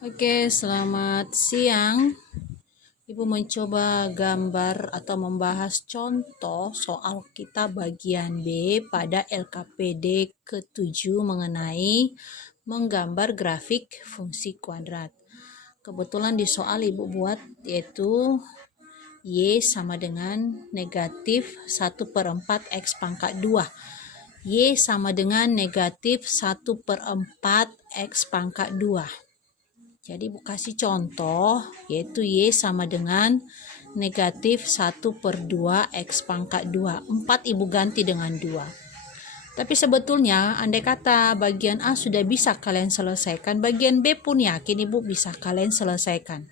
Oke, selamat siang. Ibu mencoba gambar atau membahas contoh soal kita bagian B pada LKPD ke-7 mengenai menggambar grafik fungsi kuadrat. Kebetulan di soal Ibu buat yaitu Y sama dengan negatif 1/4 X pangkat 2. Y sama dengan negatif 1/4 X pangkat 2. Jadi Bu kasih contoh yaitu Y sama dengan negatif 1/2 X pangkat 2. 4 Ibu ganti dengan 2. Tapi sebetulnya andai kata bagian A sudah bisa kalian selesaikan, bagian B pun yakin Ibu bisa kalian selesaikan.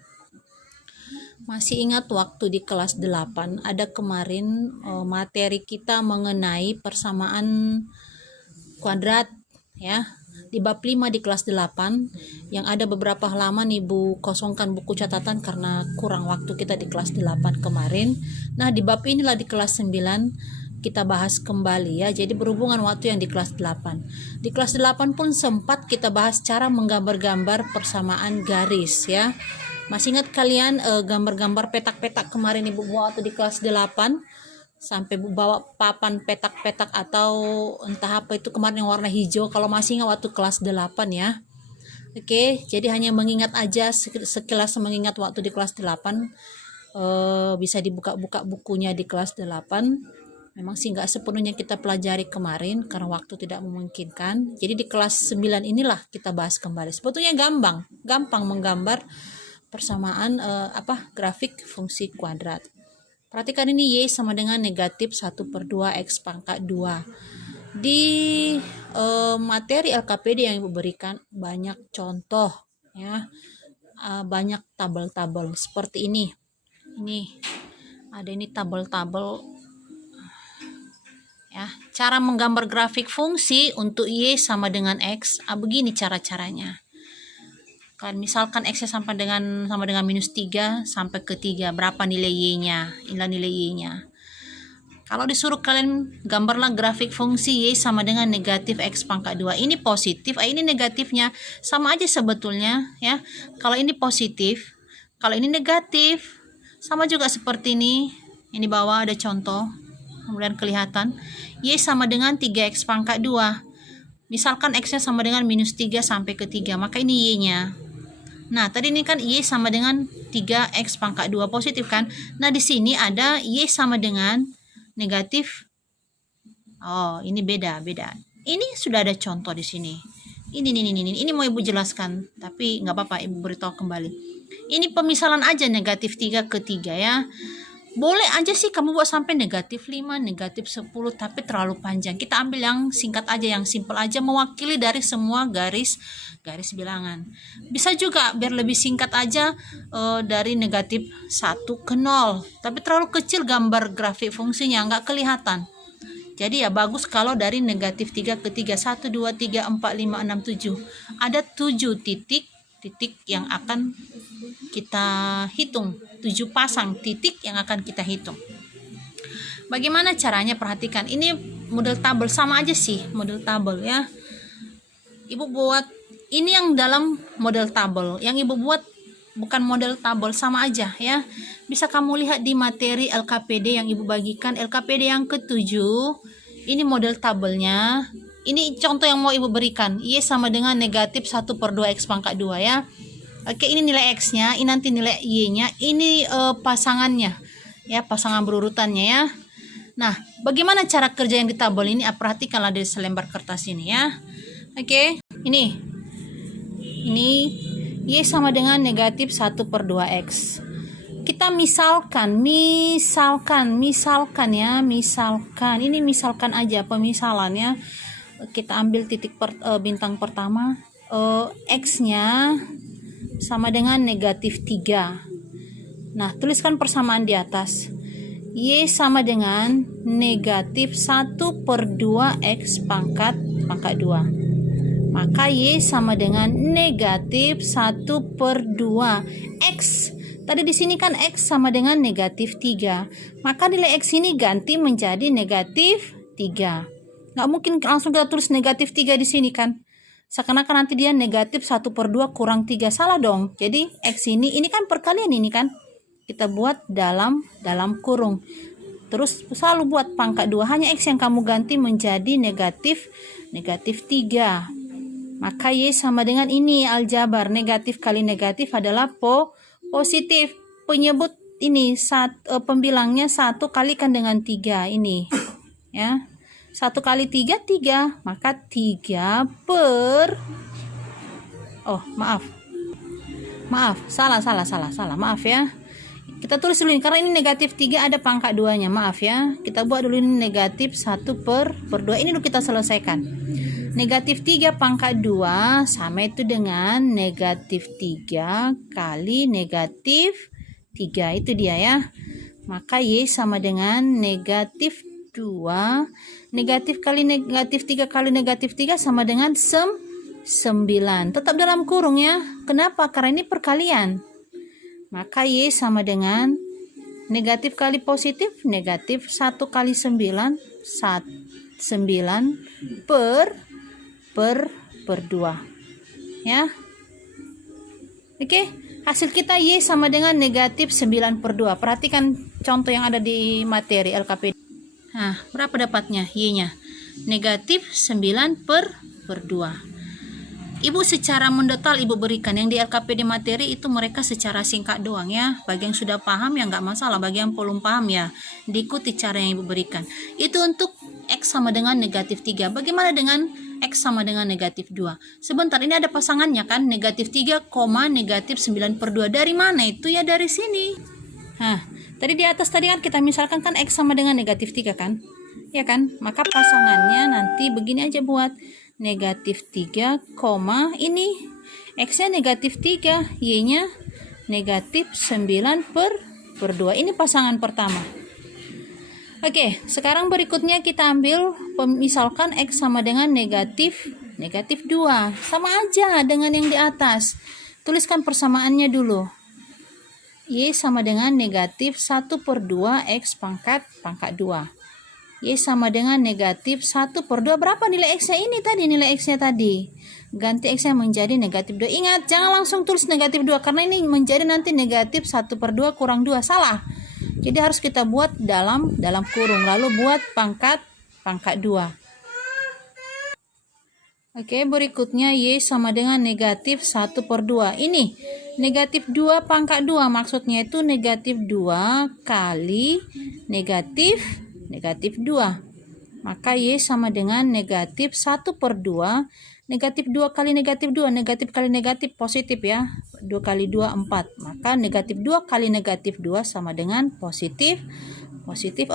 Masih ingat waktu di kelas 8 ada kemarin materi kita mengenai persamaan kuadrat ya. Di bab 5 di kelas 8 yang ada beberapa halaman Ibu kosongkan buku catatan karena kurang waktu kita di kelas 8 kemarin. Nah, di bab inilah di kelas 9 kita bahas kembali ya. Jadi berhubungan waktu yang di kelas 8. Di kelas 8 pun sempat kita bahas cara menggambar-gambar persamaan garis ya. Masih ingat kalian gambar-gambar petak-petak kemarin Ibu buat waktu di kelas 8? Sampai bawa papan petak-petak atau entah apa itu kemarin yang warna hijau, kalau masih ingat waktu kelas 8 ya. Oke, jadi hanya mengingat aja, sekilas mengingat waktu di kelas 8. Bisa dibuka-buka bukunya di kelas 8. Memang sih nggak sepenuhnya kita pelajari kemarin karena waktu tidak memungkinkan. Jadi di kelas 9 inilah kita bahas kembali. Sebetulnya gampang menggambar persamaan grafik fungsi kuadrat. Perhatikan ini Y sama dengan negatif 1/2 X pangkat 2. Di materi LKPD yang Ibu berikan banyak contoh ya. Banyak tabel-tabel seperti ini. Ini ada ini tabel-tabel ya. Cara menggambar grafik fungsi untuk Y sama dengan X. Begini cara-caranya. Kan misalkan X sama dengan -3 sampai ke 3, berapa nilai Y-nya? Inilah nilai Y-nya. Kalau disuruh kalian gambarlah grafik fungsi Y sama dengan negatif X pangkat 2. Ini positif, ini negatifnya. Sama aja sebetulnya ya. Kalau ini positif, kalau ini negatif. Sama juga seperti ini. Ini bawah ada contoh. Kemudian kelihatan Y sama dengan 3X pangkat 2. Misalkan X-nya sama dengan -3 sampai ke 3, maka ini Y-nya. Nah, tadi ini kan Y sama dengan 3X pangkat 2 positif kan? Nah, di sini ada Y sama dengan negatif. Oh, ini beda. Ini sudah ada contoh di sini. Ini mau Ibu jelaskan, tapi nggak apa-apa, Ibu beritahu kembali. Ini pemisalan aja negatif 3 ke 3 ya. Boleh aja sih kamu buat sampai negatif 5, negatif 10, tapi terlalu panjang. Kita ambil yang singkat aja, yang simple aja, mewakili dari semua garis bilangan. Bisa juga biar lebih singkat aja dari negatif 1 ke 0. Tapi terlalu kecil gambar grafik fungsinya, nggak kelihatan. Jadi ya bagus kalau dari negatif 3 ke 3, 1, 2, 3, 4, 5, 6, 7. Ada 7 titik yang akan kita hitung, 7 pasang titik yang akan kita hitung. Bagaimana caranya? Perhatikan, ini model tabel, sama aja sih model tabel ya. Ibu buat ini yang dalam model tabel, yang Ibu buat bukan model tabel, sama aja ya. Bisa kamu lihat di materi LKPD yang Ibu bagikan, LKPD yang ke-7. Ini model tabelnya. Ini contoh yang mau Ibu berikan, Y sama dengan negatif 1/2 X pangkat 2 ya. Oke, ini nilai X-nya, ini nanti nilai Y-nya, ini pasangannya ya, pasangan berurutannya ya. Nah, bagaimana cara kerja yang di tabel ini? Perhatikanlah di selembar kertas ini ya. Oke, ini Y sama dengan negatif 1/2 X. Kita misalkan ya, ini misalkan aja pemisalannya. Kita ambil titik bintang pertama, X-nya sama dengan negatif 3. Nah, tuliskan persamaan di atas. Y sama dengan negatif 1/2 X pangkat 2. Maka Y sama dengan negatif 1/2 X. Tadi di sini kan X sama dengan negatif 3. Maka nilai X ini ganti menjadi negatif 3. Nggak mungkin langsung kita tulis negatif 3 di sini kan. Seakan-akan nanti dia negatif 1/2 kurang 3. Salah dong. Jadi X ini kan perkalian ini kan. Kita buat dalam kurung. Terus selalu buat pangkat 2. Hanya X yang kamu ganti menjadi negatif 3. Maka Y sama dengan ini aljabar. Negatif kali negatif adalah positif. Penyebut ini pembilangnya 1 kalikan dengan 3 ini. Ya. 1 kali 3, 3. Maka 3 per... Oh, maaf. Salah. Maaf ya. Kita tulis dulu ini, karena ini negatif 3 ada pangkat 2-nya. Maaf ya. Kita buat dulu ini negatif 1 per 2. Ini dulu kita selesaikan. Negatif 3 pangkat 2 sama itu dengan negatif 3 kali negatif 3. Itu dia ya. Maka Y sama dengan negatif 2. Negatif kali negatif 3 kali negatif 3 sama dengan 9. Tetap dalam kurung ya. Kenapa? Karena ini perkalian. Maka Y sama dengan negatif kali positif, negatif 1 kali 9, 9 per 2. Ya. Oke, hasil kita Y sama dengan negatif 9 per 2. Perhatikan contoh yang ada di materi LKPD. Nah, berapa dapatnya Y-nya? Negatif 9 per 2. Ibu secara mendetail Ibu berikan. Yang di LKPD materi itu mereka secara singkat doang ya. Bagi yang sudah paham ya nggak masalah. Bagi yang belum paham ya diikuti cara yang Ibu berikan. Itu untuk X sama dengan negatif 3. Bagaimana dengan X sama dengan negatif 2? Sebentar, ini ada pasangannya kan. Negatif 3, negatif 9 per 2. Dari mana itu? Ya dari sini. Nah, tadi di atas tadi kan kita misalkan kan X sama dengan negatif 3 kan. Ya kan? Maka pasangannya nanti begini aja buat. Negatif 3, ini X-nya negatif 3, Y-nya negatif 9 per 2. Ini pasangan pertama. Oke, sekarang berikutnya kita ambil misalkan X sama dengan negatif 2. Sama aja dengan yang di atas. Tuliskan persamaannya dulu. Y sama dengan negatif 1 per 2 X pangkat 2. Y sama dengan negatif 1 per 2. Berapa nilai X-nya ini tadi? Nilai X-nya tadi. Ganti X-nya menjadi negatif 2. Ingat, jangan langsung tulis negatif 2. Karena ini menjadi nanti negatif 1 per 2 kurang 2. Salah. Jadi harus kita buat dalam kurung. Lalu buat pangkat 2. Oke, berikutnya Y sama dengan negatif 1 per 2. Ini negatif 2 pangkat 2. Maksudnya itu negatif 2 kali negatif 2. Maka Y sama dengan negatif 1 per 2. Negatif 2 kali negatif 2. Negatif kali negatif positif ya. 2 kali 2, 4. Maka negatif 2 kali negatif 2 sama dengan positif 4.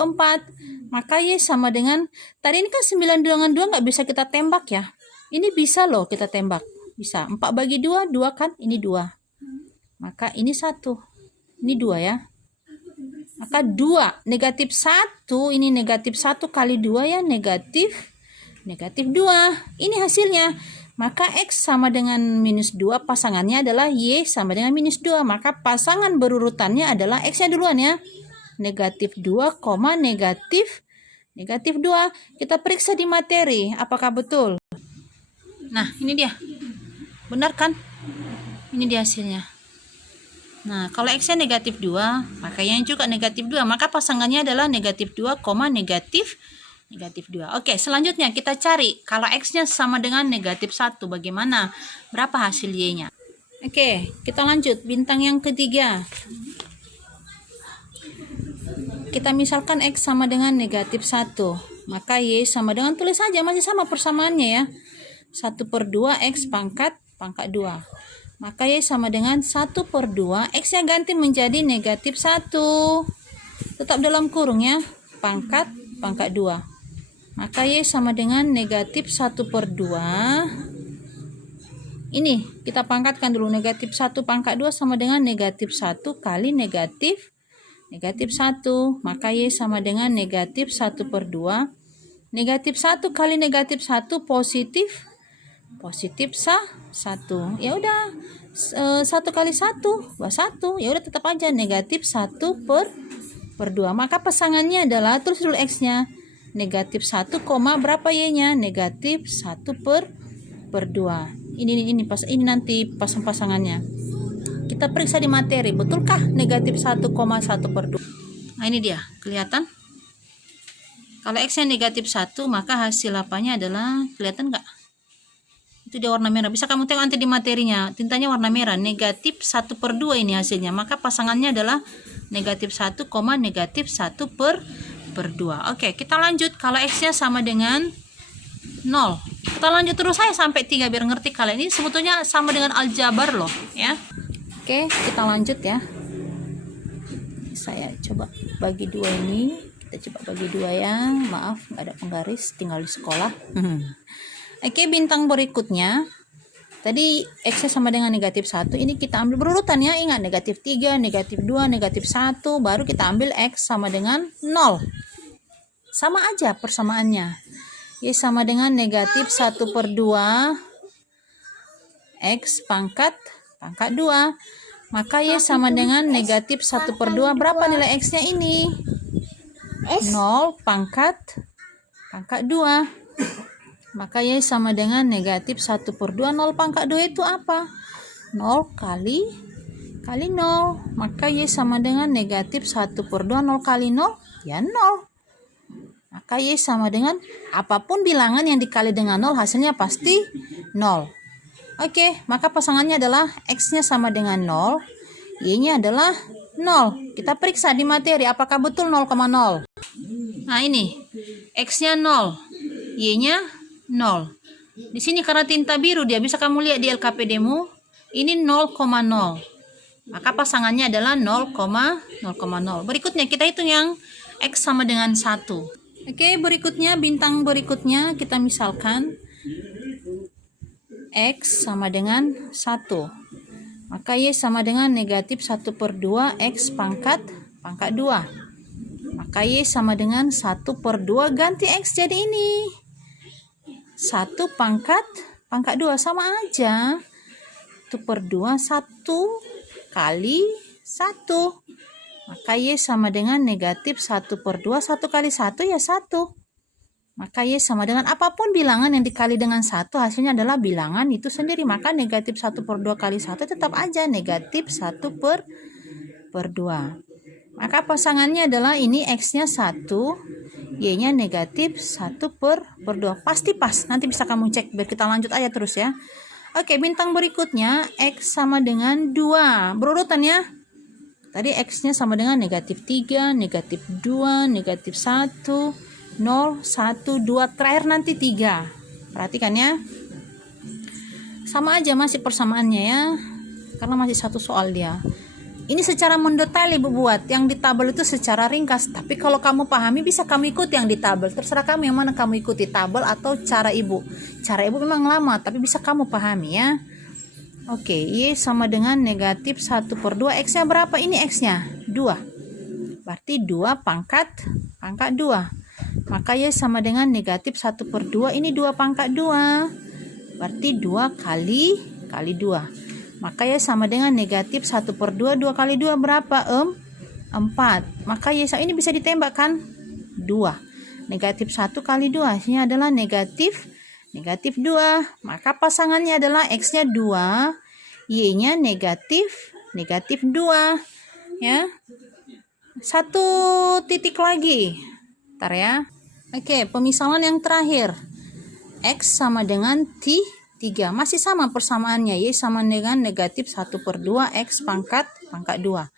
Maka Y sama dengan, tadi ini kan 9 dengan 2 nggak bisa kita tembak ya. Ini bisa loh kita tembak. Bisa. 4 bagi 2, 2 kan? Ini 2. Maka ini 1. Ini 2 ya. Maka 2, negatif 1, ini negatif 1 kali 2 ya, negatif 2. Ini hasilnya. Maka X sama dengan minus 2, pasangannya adalah Y sama dengan minus 2. Maka pasangan berurutannya adalah X-nya duluan ya. Negatif 2, negatif 2. Kita periksa di materi, apakah betul? Nah, ini dia. Benar kan? Ini dia hasilnya. Nah, kalau X-nya negatif 2, maka yang juga negatif 2. Maka pasangannya adalah negatif 2, negatif 2. Oke, selanjutnya kita cari. Kalau X-nya sama dengan negatif 1, bagaimana? Berapa hasil Y-nya? Oke, kita lanjut. Bintang yang ketiga. Kita misalkan X sama dengan negatif 1. Maka Y sama dengan, tulis saja, masih sama persamaannya ya. 1 per 2 X pangkat 2. Maka Y sama dengan 1 per 2. X-nya ganti menjadi negatif 1. Tetap dalam kurung ya. Pangkat 2. Maka Y sama dengan negatif 1 per 2. Ini kita pangkatkan dulu. Negatif 1 pangkat 2 sama dengan negatif 1 kali negatif 1. Maka Y sama dengan negatif 1 per 2. Negatif 1 kali negatif 1 positif 1. Ya udah, 1 kali 1 1. Ya udah, tetap aja negatif 1 per 2. Maka pasangannya adalah, tulis dulu X-nya, negatif 1, berapa Y-nya? Negatif 1 per per 2. Ini nanti pasang-pasangannya. Kita periksa di materi, betulkah negatif 1,1 per 2? Nah, ini dia, kelihatan? Kalau X-nya negatif 1, maka hasil apanya adalah, kelihatan nggak? Itu dia warna merah. Bisa kamu tengok nanti di materinya, tintanya warna merah, negatif 1 per 2 ini hasilnya. Maka pasangannya adalah negatif 1, negatif 1 per 2. Oke, kita lanjut. Kalau X-nya sama dengan 0. Kita lanjut terus saya sampai 3 biar ngerti kalian. Ini sebetulnya sama dengan aljabar loh, ya. Oke, kita lanjut ya. Saya coba bagi 2 ini. Kita coba bagi 2 ya. Maaf, nggak ada penggaris, tinggal di sekolah. Oke, bintang berikutnya. Tadi X-nya sama dengan negatif 1. Ini kita ambil berurutan ya. Ingat, negatif 3, negatif 2, negatif 1. Baru kita ambil X sama dengan 0. Sama aja persamaannya. Y sama dengan negatif 1 per 2. X pangkat 2. Maka Y sama dengan negatif 1 per 2. Berapa nilai X-nya ini? 0 pangkat 2. Maka Y sama dengan negatif 1 per 2. 0 pangkat 2 itu apa? 0 kali 0. Maka Y sama dengan negatif 1 per 2. 0 kali 0, ya 0. Maka Y sama dengan apapun bilangan yang dikali dengan 0, hasilnya pasti 0. Oke, maka pasangannya adalah X-nya sama dengan 0. Y-nya adalah 0. Kita periksa di materi apakah betul 0,0. Nah, ini X-nya 0, Y-nya 0. Di sini karena tinta biru dia, bisa kamu lihat di LKPD-mu, ini 0,0. Maka pasangannya adalah 0,0. Berikutnya kita hitung yang X sama dengan 1. Oke, berikutnya bintang berikutnya kita misalkan X sama dengan 1. Maka Y sama dengan negatif 1 per 2 X pangkat 2. Maka Y sama dengan 1 per 2, ganti X jadi ini 1 pangkat 2, sama aja. 1 per 2, 1 kali 1. Maka Y sama dengan negatif 1 per 2, 1 kali 1 ya 1. Maka Y sama dengan apapun bilangan yang dikali dengan 1, hasilnya adalah bilangan itu sendiri. Maka negatif 1 per 2 kali 1 tetap aja negatif 1 per 2. Maka pasangannya adalah ini X-nya 1, Y-nya negatif 1 per 2. Pasti pas, nanti bisa kamu cek. Biar kita lanjut aja terus ya. Oke, bintang berikutnya X sama dengan 2. Berurutan ya. Tadi X-nya sama dengan negatif 3, negatif 2, negatif 1, 0, 1, 2, terakhir nanti 3. Perhatikan ya. Sama aja masih persamaannya ya. Karena masih satu soal dia. Ini secara mendetail Ibu buat. Yang di tabel itu secara ringkas. Tapi kalau kamu pahami bisa kamu ikuti yang di tabel. Terserah kamu yang mana kamu ikuti, tabel atau cara Ibu. Cara Ibu memang lama tapi bisa kamu pahami ya. Oke, Y sama dengan negatif 1 per 2. X-nya berapa? Ini X-nya 2. Berarti 2 pangkat 2. Maka Y sama dengan negatif 1 per 2. Ini 2 pangkat 2. Berarti 2 kali 2. Maka Y sama dengan negatif 1 per 2. 2 kali 2 berapa? 4. Maka Y ini bisa ditembak kan? 2. Negatif 1 kali 2. Hasilnya adalah negatif 2. Maka pasangannya adalah X-nya 2. Y-nya negatif 2. Ya. Satu titik lagi. Ntar ya. Oke, pemisalan yang terakhir. X sama dengan 3. Masih sama persamaannya. Y sama dengan negatif 1 per 2 X pangkat 2.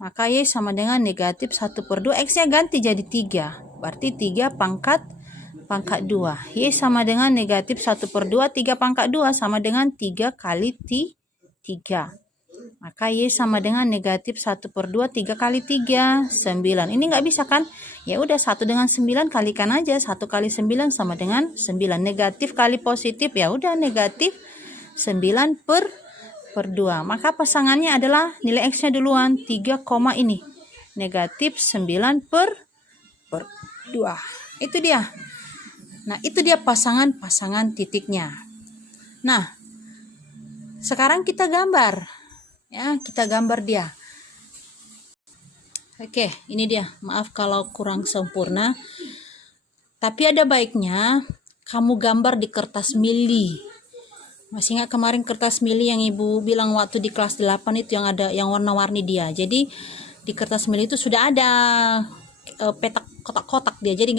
Maka Y sama dengan negatif 1 per 2. X-nya ganti jadi 3. Berarti 3 pangkat 2. Y sama dengan negatif 1 per 2. 3 pangkat 2 sama dengan 3 kali 3. Maka Y sama dengan negatif 1 per 2. 3 kali 3, 9. Ini nggak bisa kan? Ya udah 1 dengan 9 kalikan aja. 1 kali 9 sama dengan 9. Negatif kali positif, ya udah negatif 9 per 2. Maka pasangannya adalah nilai X-nya duluan. 3, ini. Negatif 9 per 2. Itu dia. Nah, itu dia pasangan titiknya. Nah, sekarang kita gambar. Ya, kita gambar dia. Oke, ini dia. Maaf kalau kurang sempurna. Tapi ada baiknya kamu gambar di kertas mili. Masih ingat kemarin kertas mili yang ibu bilang waktu di kelas 8 itu yang ada yang warna-warni dia. Jadi di kertas mili itu sudah ada petak kotak-kotak dia. Jadi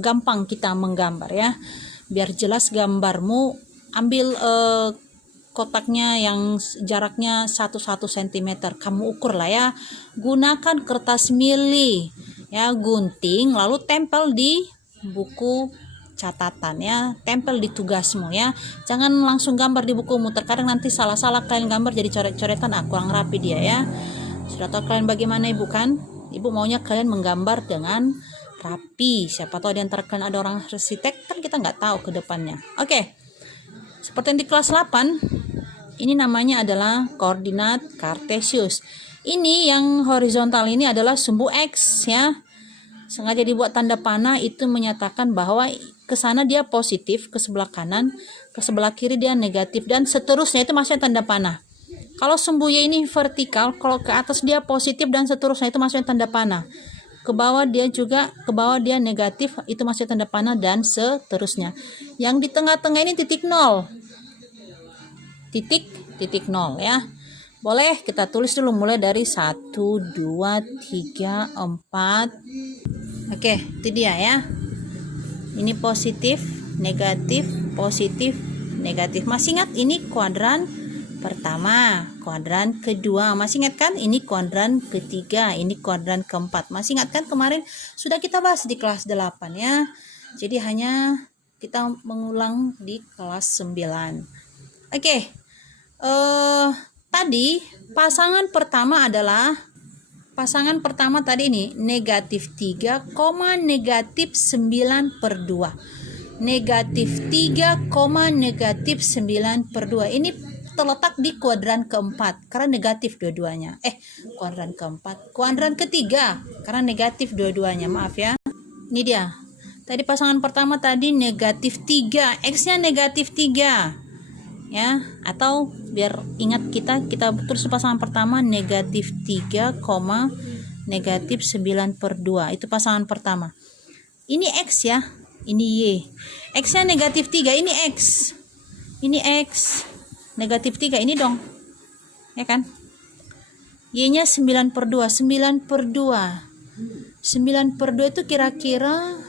gampang kita menggambar ya. Biar jelas gambarmu, ambil kotaknya yang jaraknya 1 cm. Kamu ukur lah ya. Gunakan kertas mili ya, gunting lalu tempel di buku catatan ya, tempel di tugasmu ya, jangan langsung gambar di bukumu, terkadang nanti salah-salah kalian gambar jadi coret-coretan, kurang rapi dia ya. Sudah tahu kalian bagaimana ibu kan? Ibu maunya kalian menggambar dengan rapi, siapa tahu di antara kalian ada orang arsitek, kan kita nggak tahu ke depannya. Oke, seperti yang di kelas 8 ini namanya adalah koordinat kartesius. Ini yang horizontal ini adalah sumbu X ya, sengaja dibuat tanda panah, itu menyatakan bahwa ke sana dia positif, ke sebelah kanan, ke sebelah kiri dia negatif, dan seterusnya, itu maksudnya tanda panah. Kalau sumbu Y ini vertikal, kalau ke atas dia positif dan seterusnya, itu maksudnya tanda panah. Ke bawah dia negatif, itu maksudnya tanda panah, dan seterusnya. Yang di tengah-tengah ini titik nol. Titik nol ya. Boleh kita tulis dulu mulai dari 1, 2, 3, 4. Oke, itu dia ya. Ini positif, negatif, positif, negatif. Masih ingat ini kuadran pertama, kuadran kedua. Masih ingat kan? Ini kuadran ketiga, ini kuadran keempat. Masih ingat kan kemarin sudah kita bahas di kelas 8 ya. Jadi hanya kita mengulang di kelas 9. Oke. Tadi pasangan pertama tadi ini negatif 3, negatif 9/2. Negatif 3, negatif 9/2. Ini terletak di kuadran keempat karena negatif dua-duanya. Kuadran ketiga karena negatif dua-duanya. Maaf ya. Ini dia. Tadi pasangan pertama tadi negatif 3, X-nya negatif 3. Ya, atau biar ingat kita tulis pasangan pertama negatif 3, negatif 9/2. Itu pasangan pertama. Ini X ya, ini Y. X-nya negatif 3, ini X. Ini X. Negatif 3 ini dong. Ya kan? Y-nya 9/2. 9/2 itu kira-kira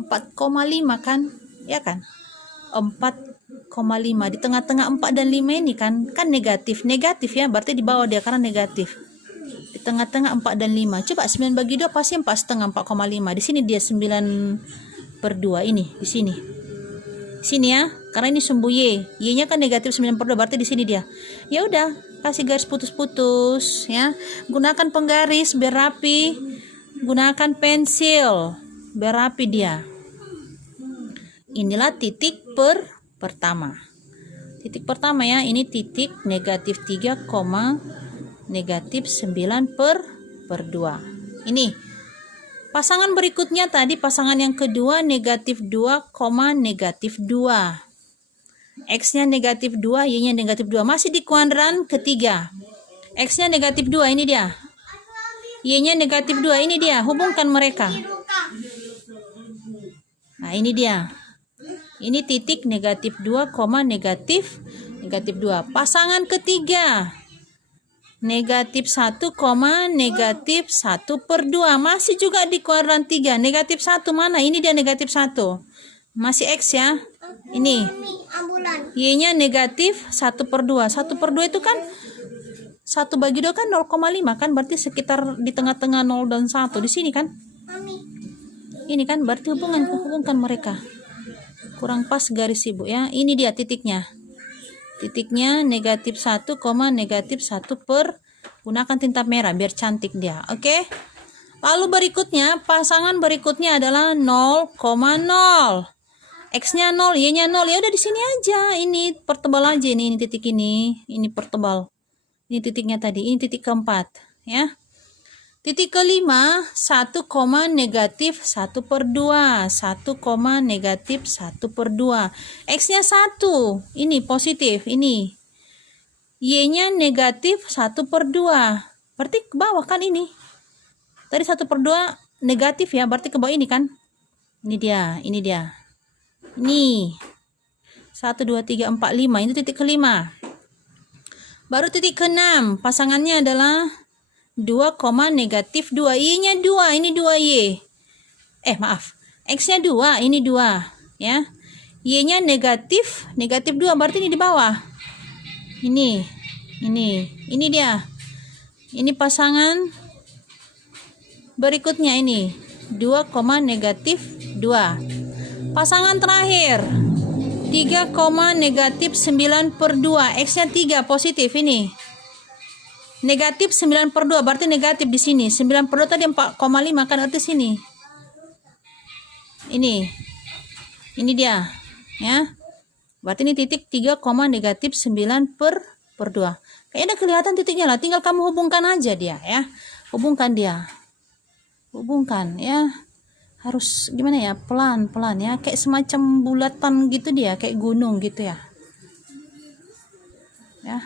4,5 kan? Ya kan? 4,5 di tengah-tengah 4 dan 5 ini kan negatif ya, berarti di bawah dia karena negatif. Di tengah-tengah 4 dan 5. Coba 9 bagi 2 pasti 4,5, 4,5. Di sini dia 9/2 ini, di sini. Sini ya, karena ini sumbu Y. Y-nya kan negatif 9/2, berarti di sini dia. Ya udah, kasih garis putus-putus ya. Gunakan penggaris biar rapi. Gunakan pensil biar rapi dia. Inilah titik pertama. Titik pertama ya, ini titik negatif 3, negatif 9/2. Ini. Pasangan berikutnya tadi, pasangan yang kedua negatif 2, negatif 2. X-nya negatif 2, Y-nya negatif 2. Masih di kuadran ketiga. X-nya negatif 2, ini dia. Y-nya negatif 2, ini dia. Hubungkan mereka. Nah, ini dia. Ini titik negatif 2, negatif 2. Pasangan ketiga negatif 1, negatif 1/2. Masih juga di kuadran 3. Negatif 1 mana? Ini dia negatif 1. Masih X ya. Ini. Y-nya negatif 1/2. 1/2 itu kan 1 bagi 2 kan 0,5 kan? Berarti sekitar di tengah-tengah 0 dan 1. Di sini kan? Ini kan berarti hubungkan mereka. Kurang pas garis ibu ya. Ini dia titiknya. Titiknya negatif 1, negatif 1 gunakan tinta merah biar cantik dia. Oke. Lalu berikutnya, pasangan berikutnya adalah 0,0. X-nya 0, Y-nya 0. Ya udah di sini aja. Ini pertebal aja ini titik ini. Ini pertebal. Ini titiknya tadi. Ini titik keempat ya. Titik kelima, 1, negatif 1/2. 1, negatif 1/2. X-nya 1. Ini positif. Ini. Y-nya negatif 1/2. Berarti ke bawah kan ini. Tadi 1/2 negatif ya. Berarti ke bawah ini kan. Ini dia. Ini. 1, 2, 3, 4, 5. Itu titik kelima. Baru titik ke-6. Pasangannya adalah 2, negatif 2. Y-nya 2. Ini 2Y. Maaf. X-nya 2. Ini 2. Ya. Y-nya negatif 2. Berarti ini di bawah. Ini dia. Ini pasangan berikutnya ini. 2, negatif 2. Pasangan terakhir 3, negatif 9/2. X-nya 3 positif ini. Negatif 9/2 berarti negatif di sini. 9/2 tadi 4,5 kan arti sini. Ini dia, ya. Berarti ini titik 3, negatif 9/2. Kayaknya udah kelihatan titiknya lah. Tinggal kamu hubungkan aja dia, ya. Hubungkan dia. Hubungkan, ya. Harus gimana ya, pelan-pelan ya, kayak semacam bulatan gitu dia, kayak gunung gitu ya. Ya,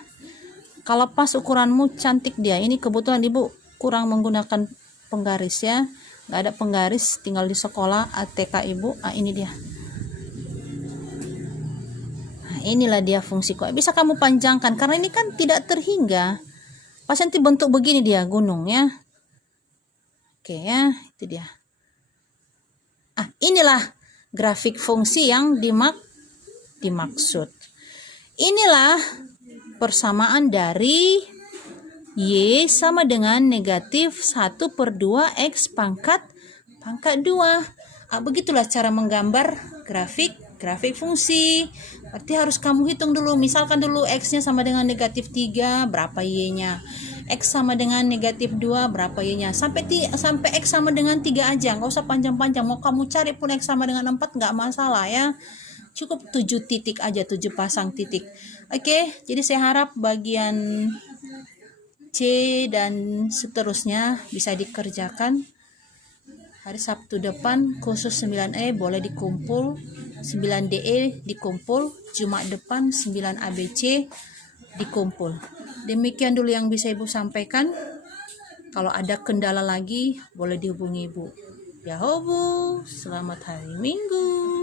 kalau pas ukuranmu cantik dia. Ini kebetulan ibu kurang menggunakan penggaris ya, nggak ada penggaris, tinggal di sekolah ATK ibu. Ini dia. Nah, inilah dia fungsi kok. Bisa kamu panjangkan karena ini kan tidak terhingga. Pas nanti bentuk begini dia gunung ya. Oke ya, itu dia. Inilah grafik fungsi yang dimaksud. Inilah persamaan dari Y sama dengan negatif 1/2 X pangkat 2. Begitulah cara menggambar grafik fungsi. Berarti harus kamu hitung dulu. Misalkan dulu X-nya sama dengan negatif 3, berapa Y-nya? X sama dengan negatif 2, berapa Y-nya? Sampai X sama dengan 3 aja, nggak usah panjang-panjang. Mau kamu cari pun X sama dengan 4 nggak masalah ya. Cukup 7 titik aja, 7 pasang titik. Oke, jadi saya harap bagian C dan seterusnya bisa dikerjakan. Hari Sabtu depan khusus 9E boleh dikumpul, 9DE dikumpul, Jumat depan 9 ABC dikumpul. Demikian dulu yang bisa Ibu sampaikan. Kalau ada kendala lagi boleh dihubungi Ibu. Ya Bu, selamat hari Minggu.